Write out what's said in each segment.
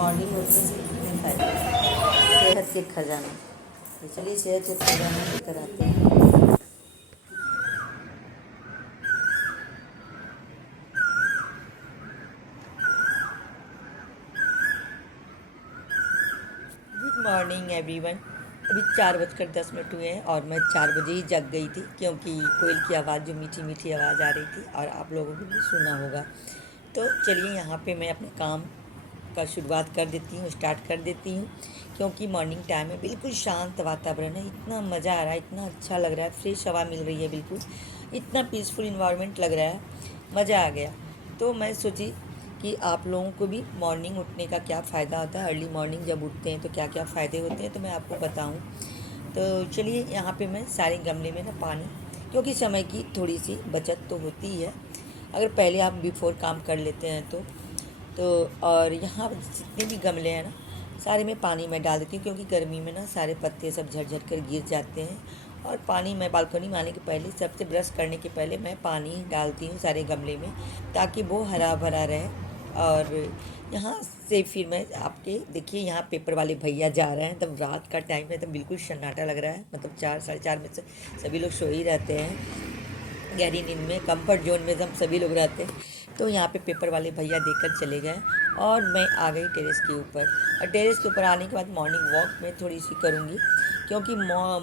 Morning उठने से कितने फायदे हैं। सेहत से खजाना, तो चलिए सेहत से खजाना लेकर आते हैं। Good morning everyone. अभी 4:10 हुए हैं और मैं 4 बजे ही जग गई थी, क्योंकि कोयल की आवाज़, जो मीठी मीठी आवाज़ आ रही थी, और आप लोगों को भी सुना होगा। तो चलिए यहाँ पे मैं अपने काम का शुरुआत कर देती हूँ, स्टार्ट कर देती हूँ। क्योंकि मॉर्निंग टाइम है, बिल्कुल शांत वातावरण है, इतना मज़ा आ रहा है, इतना अच्छा लग रहा है, फ्रेश हवा मिल रही है, बिल्कुल इतना पीसफुल इन्वायरमेंट लग रहा है, मज़ा आ गया। तो मैं सोची कि आप लोगों को भी मॉर्निंग उठने का क्या फ़ायदा होता है, अर्ली मॉर्निंग जब उठते हैं तो क्या क्या फ़ायदे होते हैं, तो मैं आपको बताऊं। तो चलिए यहाँ पे मैं सारे गमले में ना पानी, क्योंकि समय की थोड़ी सी बचत तो होती ही है अगर पहले आप बिफोर काम कर लेते हैं तो और यहाँ जितने भी गमले हैं ना, सारे में पानी मैं डाल देती हूँ, क्योंकि गर्मी में ना सारे पत्ते सब झड़ झड़ कर गिर जाते हैं। और पानी मैं बालकनी में आने के पहले, सबसे ब्रश करने के पहले मैं पानी डालती हूँ सारे गमले में, ताकि वो हरा भरा रहे। और यहाँ से फिर मैं आपके देखिए, यहाँ पेपर वाले भैया जा रहे हैं, तब रात का टाइम है, तब बिल्कुल सन्नाटा लग रहा है, मतलब 4 साढ़े 4 में से सभी लोग सो ही रहते हैं, गहरी नींद में, कंफर्ट जोन में हम सभी लोग रहते हैं। तो यहाँ पे पेपर वाले भैया देकर चले गए और मैं आ गई टेरेस के ऊपर। और टेरेस के ऊपर आने के बाद मॉर्निंग वॉक मैं थोड़ी सी करूँगी, क्योंकि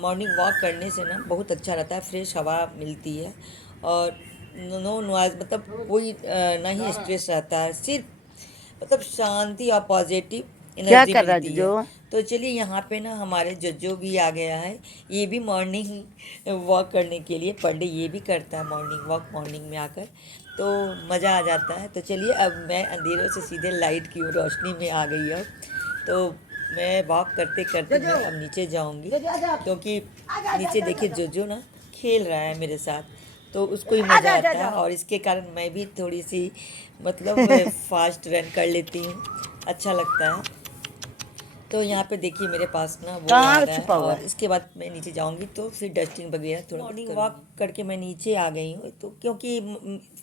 मॉर्निंग वॉक करने से ना बहुत अच्छा रहता है, फ्रेश हवा मिलती है, और नो नॉइज़, मतलब कोई ना ही स्ट्रेस रहता है, सिर्फ मतलब शांति और पॉजिटिव क्या एनर्जी कर रहा मिलती है। जो? तो चलिए यहाँ पे ना हमारे जज्जो भी आ गया है, ये भी मॉर्निंग वॉक करने के लिए, पर डे ये भी करता है मॉर्निंग वॉक, मॉर्निंग में आकर तो मज़ा आ जाता है। तो चलिए अब मैं अंधेरों से सीधे लाइट की ओर, रोशनी में आ गई अब। तो मैं वॉक करते करते मैं अब नीचे जाऊंगी, क्योंकि नीचे देखिए जोजो ना खेल रहा है मेरे साथ, तो उसको ही मज़ा आता है, और इसके कारण मैं भी थोड़ी सी मतलब फास्ट रन कर लेती हूँ, अच्छा लगता है। तो यहाँ पे देखिए मेरे पास ना वो आ कहाँ रहा है, छुपा हुआ और है? इसके बाद मैं नीचे जाऊँगी तो फिर डस्टिंग वगैरह थोड़ा मॉर्निंग वॉक करके मैं नीचे आ गई हूँ, तो क्योंकि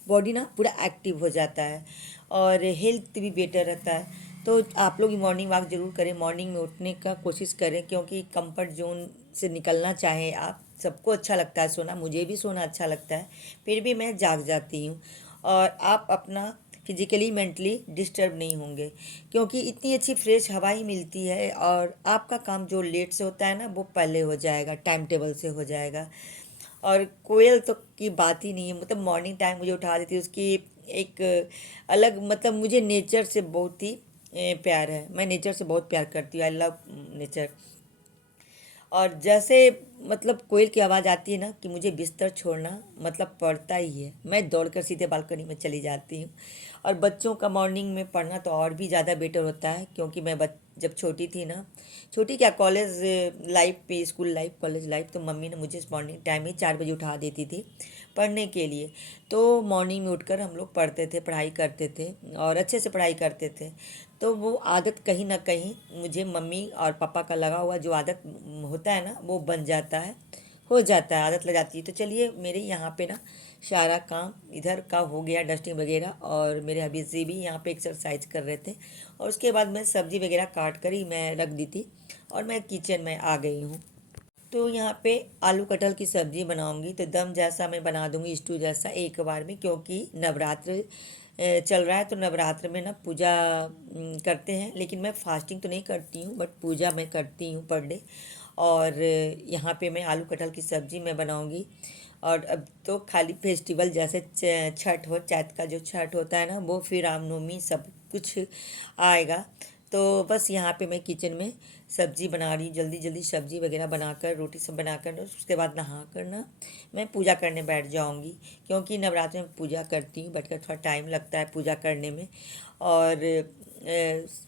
बॉडी ना पूरा एक्टिव हो जाता है और हेल्थ भी बेटर रहता है। तो आप लोग मॉर्निंग वॉक ज़रूर करें, मॉर्निंग में उठने का कोशिश करें, क्योंकि कंफर्ट जोन से निकलना चाहें आप, सबको अच्छा लगता है सोना, मुझे भी सोना अच्छा लगता है, फिर भी मैं जाग जाती हूँ। और आप अपना फिजिकली मेंटली डिस्टर्ब नहीं होंगे, क्योंकि इतनी अच्छी फ्रेश हवा ही मिलती है, और आपका काम जो लेट से होता है ना, वो पहले हो जाएगा, टाइम टेबल से हो जाएगा। और कोयल तो की बात ही नहीं है, मतलब मॉर्निंग टाइम मुझे उठा देती है, उसकी एक अलग, मतलब मुझे नेचर से बहुत ही प्यार है, मैं नेचर से बहुत प्यार करती हूँ, आई लव नेचर। और जैसे मतलब कोयल की आवाज़ आती है ना, कि मुझे बिस्तर छोड़ना मतलब पड़ता ही है, मैं दौड़कर सीधे बालकनी में चली जाती हूँ। और बच्चों का मॉर्निंग में पढ़ना तो और भी ज़्यादा बेटर होता है, क्योंकि मैं जब छोटी थी ना, छोटी क्या, कॉलेज लाइफ पे, स्कूल लाइफ, कॉलेज लाइफ, तो मम्मी ने मुझे मॉर्निंग टाइम ही 4 बजे उठा देती थी पढ़ने के लिए। तो मॉर्निंग में उठकर हम लोग पढ़ते थे, पढ़ाई करते थे, और अच्छे से पढ़ाई करते थे। तो वो आदत कहीं ना कहीं मुझे मम्मी और पापा का लगा हुआ जो आदत होता है ना, वो बन जाता है, हो जाता है, आदत लग जाती है। तो चलिए मेरे यहाँ पे ना सारा काम इधर का हो गया, डस्टिंग वगैरह, और मेरे अभी से भी यहाँ पे एक्सरसाइज कर रहे थे, और उसके बाद मैं सब्ज़ी वगैरह काट कर ही मैं रख दी थी, और मैं किचन में आ गई हूँ। तो यहाँ पे आलू कटहल की सब्ज़ी बनाऊंगी, तो दम जैसा मैं बना दूंगी, स्टू जैसा एक बार में, क्योंकि नवरात्र चल रहा है, तो नवरात्र में ना पूजा करते हैं, लेकिन मैं फास्टिंग तो नहीं करती हूँ, बट पूजा मैं करती हूँ पर डे। और यहाँ पे मैं आलू कटहल की सब्ज़ी मैं बनाऊंगी। और अब तो खाली फेस्टिवल जैसे छठ हो, चैत का जो छठ होता है ना, वो फिर रामनवमी सब कुछ आएगा। तो बस यहाँ पे मैं किचन में सब्ज़ी बना रही, जल्दी जल्दी सब्ज़ी वगैरह बनाकर, रोटी सब बनाकर, उसके बाद नहा कर ना मैं पूजा करने बैठ जाऊँगी, क्योंकि नवरात्र में पूजा करती हूँ, बैठकर थोड़ा टाइम लगता है पूजा करने में। और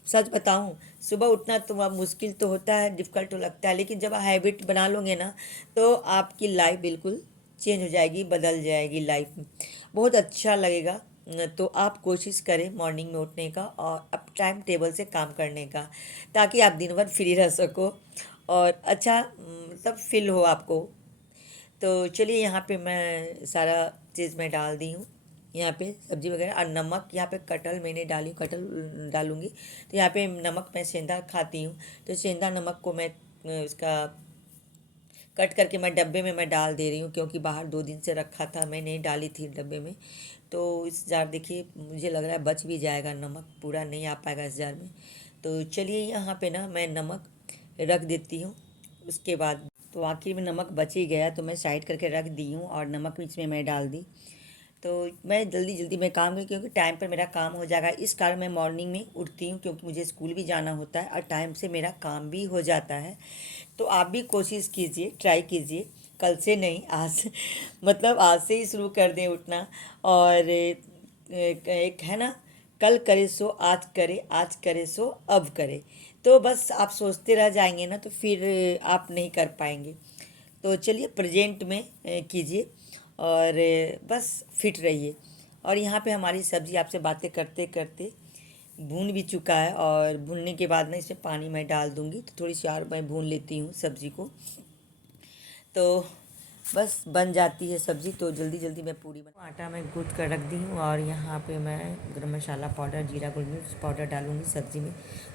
सच बताऊँ, सुबह उठना तो अब मुश्किल तो होता है, डिफ़िकल्ट तो लगता है, लेकिन जब हैबिट बना लोगे ना, तो आपकी लाइफ बिल्कुल चेंज हो जाएगी, बदल जाएगी लाइफ, बहुत अच्छा लगेगा। तो आप कोशिश करें मॉर्निंग में उठने का, और अब टाइम टेबल से काम करने का, ताकि आप दिन भर फ्री रह सको, और अच्छा मतलब फील हो आपको। तो चलिए यहाँ पे मैं सारा चीज़ मैं डाल दी हूँ, यहाँ पे सब्जी वगैरह और नमक, यहाँ पे कटहल मैंने डाली, कटहल डालूँगी। तो यहाँ पे नमक मैं सेंधा खाती हूँ, तो सेंधा नमक को मैं उसका कट करके मैं डब्बे में मैं डाल दे रही हूँ, क्योंकि बाहर 2 दिन से रखा था, मैं नहीं डाली थी डब्बे में। तो इस जार देखिए मुझे लग रहा है बच भी जाएगा, नमक पूरा नहीं आ पाएगा इस जार में। तो चलिए यहाँ पे ना मैं नमक रख देती हूँ। उसके बाद तो आखिर में नमक बच ही गया, तो मैं साइड करके रख दी हूँ और नमक भी इसमें मैं डाल दी। तो मैं जल्दी जल्दी में काम करूँ, क्योंकि टाइम पर मेरा काम हो जाएगा। इस कारण मैं मॉर्निंग में उठती हूँ, क्योंकि मुझे स्कूल भी जाना होता है और टाइम से मेरा काम भी हो जाता है। तो आप भी कोशिश कीजिए, ट्राई कीजिए, कल से नहीं आज मतलब आज से ही शुरू कर दें उठना। और एक है ना, कल करे सो आज करे, आज करे सो अब करे। तो बस आप सोचते रह जाएंगे ना, तो फिर आप नहीं कर पाएंगे। तो चलिए प्रेजेंट में कीजिए और बस फिट रहिए। और यहाँ पे हमारी सब्ज़ी आपसे बातें करते करते भून भी चुका है, और भूनने के बाद ना इसमें पानी मैं डाल दूँगी, तो थोड़ी सी और मैं भून लेती हूँ सब्ज़ी को। तो बस बन जाती है सब्ज़ी। तो जल्दी जल्दी मैं पूरी बना आटा मैं गूँथ कर रख दी हूँ, और यहाँ पे मैं गरम मसाला पाउडर, जीरा गोल मिर्च पाउडर डालूँगी सब्ज़ी में।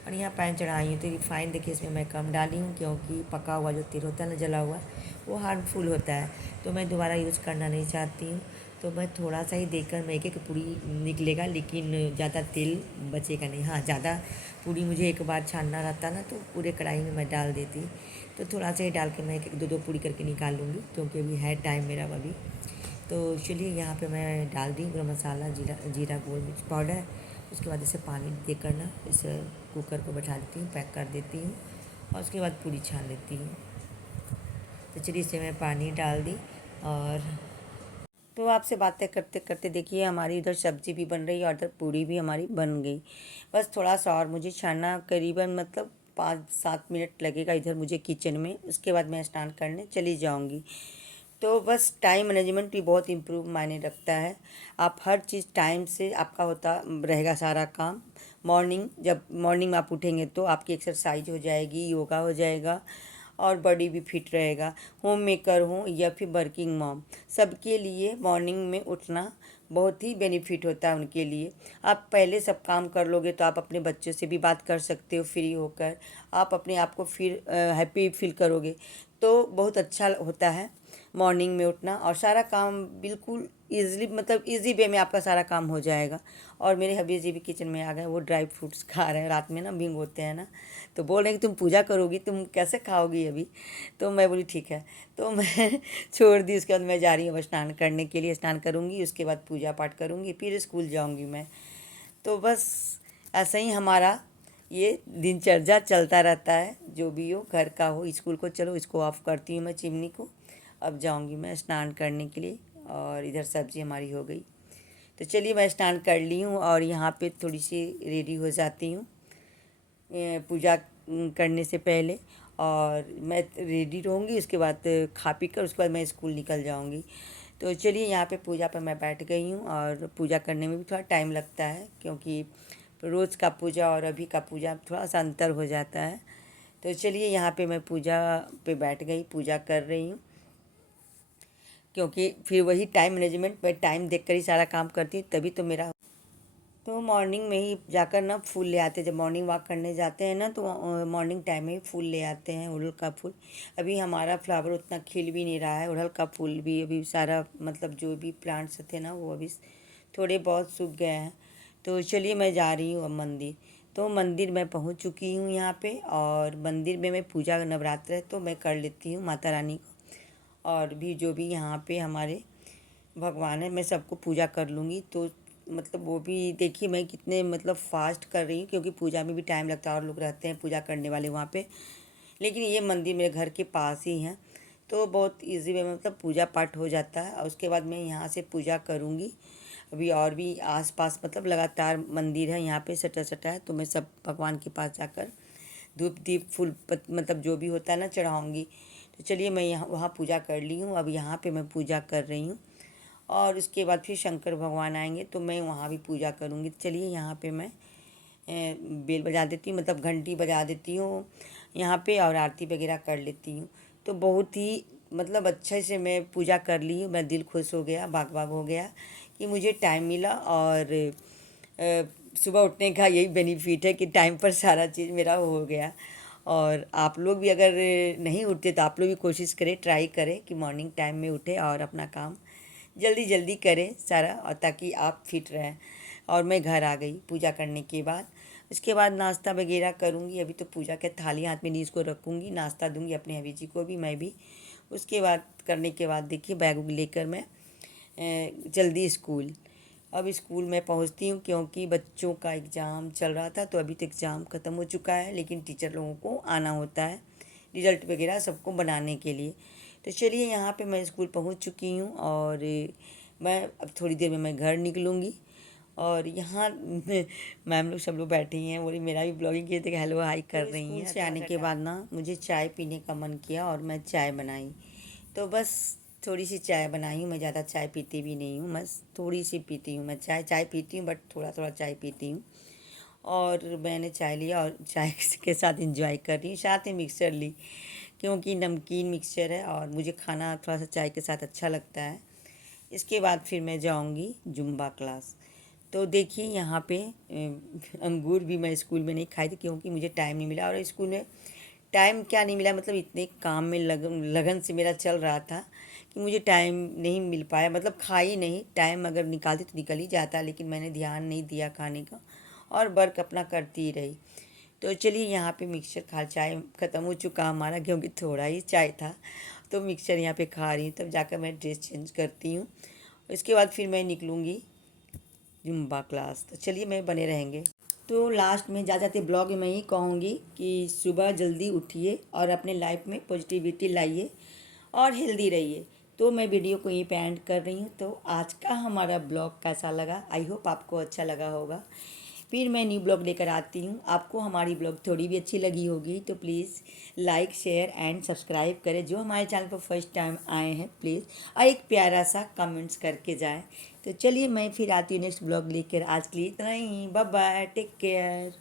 और यहाँ पैन चढ़ाई हूँ, तो रिफाइंड देखिए इसमें मैं कम डाली हूँ, क्योंकि पका हुआ जो तेल होता है ना, जला हुआ, वो हार्मफुल होता है, तो मैं दोबारा यूज़ करना नहीं चाहती हूँ। तो मैं थोड़ा सा ही देकर मैं एक पूरी निकलेगा, लेकिन ज़्यादा तेल बचेगा नहीं। हाँ, ज़्यादा पूरी मुझे एक बार छानना रहता ना, तो पूरे कढ़ाई में मैं डाल देती। तो थोड़ा सा ही डाल के मैं एक दो पूरी करके निकाल लूँगी, क्योंकि अभी है टाइम मेरा अभी। तो चलिए यहाँ पे मैं डाल दी गरम मसाला, जीरा गोल मिर्च पाउडर। उसके बाद इसे पानी देकर ना इस कुकर को बैठा देती हूँ, पैक कर देती हूँ, और उसके बाद पूरी छान लेती हूँ। तो चलिए इसे मैं पानी डाल दी। और तो आपसे बातें करते करते देखिए हमारी इधर सब्ज़ी भी बन रही है और इधर पूड़ी भी हमारी बन गई। बस थोड़ा सा और मुझे छानना, करीबन मतलब 5-7 मिनट लगेगा इधर मुझे किचन में। उसके बाद मैं स्नान करने चली जाऊंगी। तो बस टाइम मैनेजमेंट भी बहुत इम्प्रूव मायने रखता है। आप हर चीज़ टाइम से आपका होता रहेगा सारा काम। जब मॉर्निंग में आप उठेंगे तो आपकी एक्सरसाइज हो जाएगी, योगा हो जाएगा, और बॉडी भी फिट रहेगा। होम मेकर हो या फिर वर्किंग मॉम, सबके लिए मॉर्निंग में उठना बहुत ही बेनिफिट होता है उनके लिए। आप पहले सब काम कर लोगे तो आप अपने बच्चों से भी बात कर सकते हो फ्री होकर। आप अपने आप को फिर हैप्पी फील करोगे। तो बहुत अच्छा होता है मॉर्निंग में उठना, और सारा काम बिल्कुल ईज़िली, मतलब ईज़ी वे में आपका सारा काम हो जाएगा। और मेरे हबी जी भी किचन में आ गए, वो ड्राई फ्रूट्स खा रहे हैं, रात में ना भिगोते हैं ना, तो बोल रहे हैं कि तुम पूजा करोगी, तुम कैसे खाओगी अभी। तो मैं बोली ठीक है। तो मैं छोड़ दी। उसके बाद मैं जा रही हूँ स्नान करने के लिए, स्नान करूँगी, उसके बाद पूजा पाठ करूँगी, फिर स्कूल जाऊँगी मैं। तो बस ऐसा ही हमारा ये दिनचर्या चलता रहता है, जो भी हो, घर का हो, स्कूल को। चलो इसको ऑफ़ करती हूँ मैं चिमनी को। अब जाऊँगी मैं स्नान करने के लिए, और इधर सब्ज़ी हमारी हो गई। तो चलिए मैं स्नान कर ली हूँ, और यहाँ पे थोड़ी सी रेडी हो जाती हूँ पूजा करने से पहले। और मैं रेडी रहूँगी, उसके बाद खा पी कर उसके बाद मैं स्कूल निकल जाऊँगी। तो चलिए यहाँ पे पूजा पर मैं बैठ गई हूँ, और पूजा करने में भी थोड़ा टाइम लगता है, क्योंकि रोज़ का पूजा और अभी का पूजा थोड़ा सा अंतर हो जाता है। तो चलिए यहाँ पे मैं पूजा पे बैठ गई, पूजा कर रही हूँ, क्योंकि फिर वही टाइम मैनेजमेंट, मैं टाइम देख कर ही सारा काम करती हूँ, तभी तो मेरा। तो मॉर्निंग में ही जाकर ना फूल ले आते हैं, जब मॉर्निंग वॉक करने जाते हैं ना, तो मॉर्निंग टाइम में ही फूल ले आते हैं, अड़हुल का फूल। अभी हमारा फ्लावर उतना खिल भी नहीं रहा है, अड़हुल का फूल भी अभी सारा, मतलब जो भी प्लांट्स थे ना, वो अभी थोड़े बहुत सूख गए हैं। तो चलिए मैं जा रही हूँ अब मंदिर। तो मंदिर मैं पहुँच चुकी हूँ यहाँ पे, और मंदिर में मैं पूजा, नवरात्र है तो मैं कर लेती हूँ माता रानी को, और भी जो भी यहाँ पे हमारे भगवान है मैं सबको पूजा कर लूँगी। तो मतलब वो भी देखिए मैं कितने मतलब फास्ट कर रही हूँ, क्योंकि पूजा में भी टाइम लगता है और लोग रहते हैं पूजा करने वाले वहाँ पे। लेकिन ये मंदिर मेरे घर के पास ही है, तो बहुत इजी वे में मतलब पूजा पाठ हो जाता है, और उसके बाद मैं यहाँ से पूजा करूँगी। अभी और भी आसपास मतलब लगातार मंदिर है यहाँ पे, सटा सटा है, तो मैं सब भगवान के पास जाकर धूप दीप फूल मतलब जो भी होता है ना चढ़ाऊँगी। तो चलिए मैं यहाँ वहाँ पूजा कर ली हूँ, अब यहाँ पे मैं पूजा कर रही हूँ, और उसके बाद फिर शंकर भगवान आएंगे तो मैं वहाँ भी पूजा करूँगी। चलिए यहाँ पे मैं बेल बजा देती हूँ, मतलब घंटी बजा देती हूँ यहाँ पे, और आरती वगैरह कर लेती हूँ। तो बहुत ही मतलब अच्छे से मैं पूजा कर ली हूँ, मैं दिल खुश हो गया, बाग बाग हो गया कि मुझे टाइम मिला। और सुबह उठने का यही बेनिफिट है कि टाइम पर सारा चीज़ मेरा हो गया। और आप लोग भी अगर नहीं उठते तो आप लोग भी कोशिश करें, ट्राई करें कि मॉर्निंग टाइम में उठें और अपना काम जल्दी जल्दी करें सारा, और ताकि आप फिट रहें। और मैं घर आ गई पूजा करने के बाद। उसके बाद नाश्ता वगैरह करूँगी। अभी तो पूजा के थाली हाथ में ली, इसको रखूँगी, नाश्ता दूँगी अपने हबी जी को भी, मैं भी। उसके बाद करने के बाद देखिए बैग उग लेकर मैं जल्दी स्कूल। अब स्कूल में पहुंचती हूँ क्योंकि बच्चों का एग्ज़ाम चल रहा था, तो अभी तो एग्ज़ाम ख़त्म हो चुका है, लेकिन टीचर लोगों को आना होता है रिज़ल्ट वगैरह सबको बनाने के लिए। तो चलिए यहाँ पे मैं स्कूल पहुँच चुकी हूँ और मैं अब थोड़ी देर में मैं घर निकलूँगी। और यहाँ मैम लोग सब लोग बैठे ही हैं, बोली मेरा भी ब्लॉगिंग किए थे, हेलो हाई कर रही हैं। से आने के बाद ना मुझे चाय पीने का मन किया और मैं चाय बनाई। तो बस थोड़ी सी चाय बनाई हूँ, मैं ज़्यादा चाय पीती भी नहीं हूँ, बस थोड़ी सी पीती हूँ। मैं चाय पीती हूँ बट थोड़ा थोड़ा चाय पीती हूँ। और मैंने चाय लिया और चाय के साथ इंजॉय कर रही हूँ। साथ में मिक्सचर ली क्योंकि नमकीन मिक्सचर है और मुझे खाना थोड़ा सा चाय के साथ अच्छा लगता है। इसके बाद फिर मैं जाऊँगी जुम्बा क्लास। तो देखिए यहाँ पे अंगूर भी मैं स्कूल में नहीं खाई थी क्योंकि मुझे टाइम नहीं मिला। और स्कूल में टाइम क्या नहीं मिला, मतलब इतने काम में लगन से मेरा चल रहा था कि मुझे टाइम नहीं मिल पाया। मतलब खाई नहीं, टाइम अगर निकालती तो निकल ही जाता, लेकिन मैंने ध्यान नहीं दिया खाने का और वर्क अपना करती ही रही। तो चलिए यहाँ पे मिक्सचर खा, चाय ख़त्म हो चुका हमारा क्योंकि थोड़ा ही चाय था, तो मिक्सचर यहाँ पे खा रही हूँ। तब जाकर मैं ड्रेस चेंज करती हूँ। इसके बाद फिर मैं निकलूँगी जुम्बा क्लास। तो चलिए मैं बने रहेंगे। तो लास्ट में जाते ब्लॉग में मैं ही कहूँगी कि सुबह जल्दी उठिए और अपने लाइफ में पॉजिटिविटी लाइए और हेल्दी रहिए। तो मैं वीडियो को यहीं पे एंड कर रही हूँ। तो आज का हमारा ब्लॉग कैसा लगा, आई होप आपको अच्छा लगा होगा। फिर मैं न्यू ब्लॉग लेकर आती हूँ। आपको हमारी ब्लॉग थोड़ी भी अच्छी लगी होगी तो please like share and subscribe करें। जो हमारे चैनल पर फर्स्ट टाइम आए हैं प्लीज़ और एक प्यारा सा कमेंट्स करके जाएं। तो चलिए मैं फिर आती हूँ नेक्स्ट ब्लॉग लेकर। आज के लिए इतना ही, बाय बाय, टेक केयर।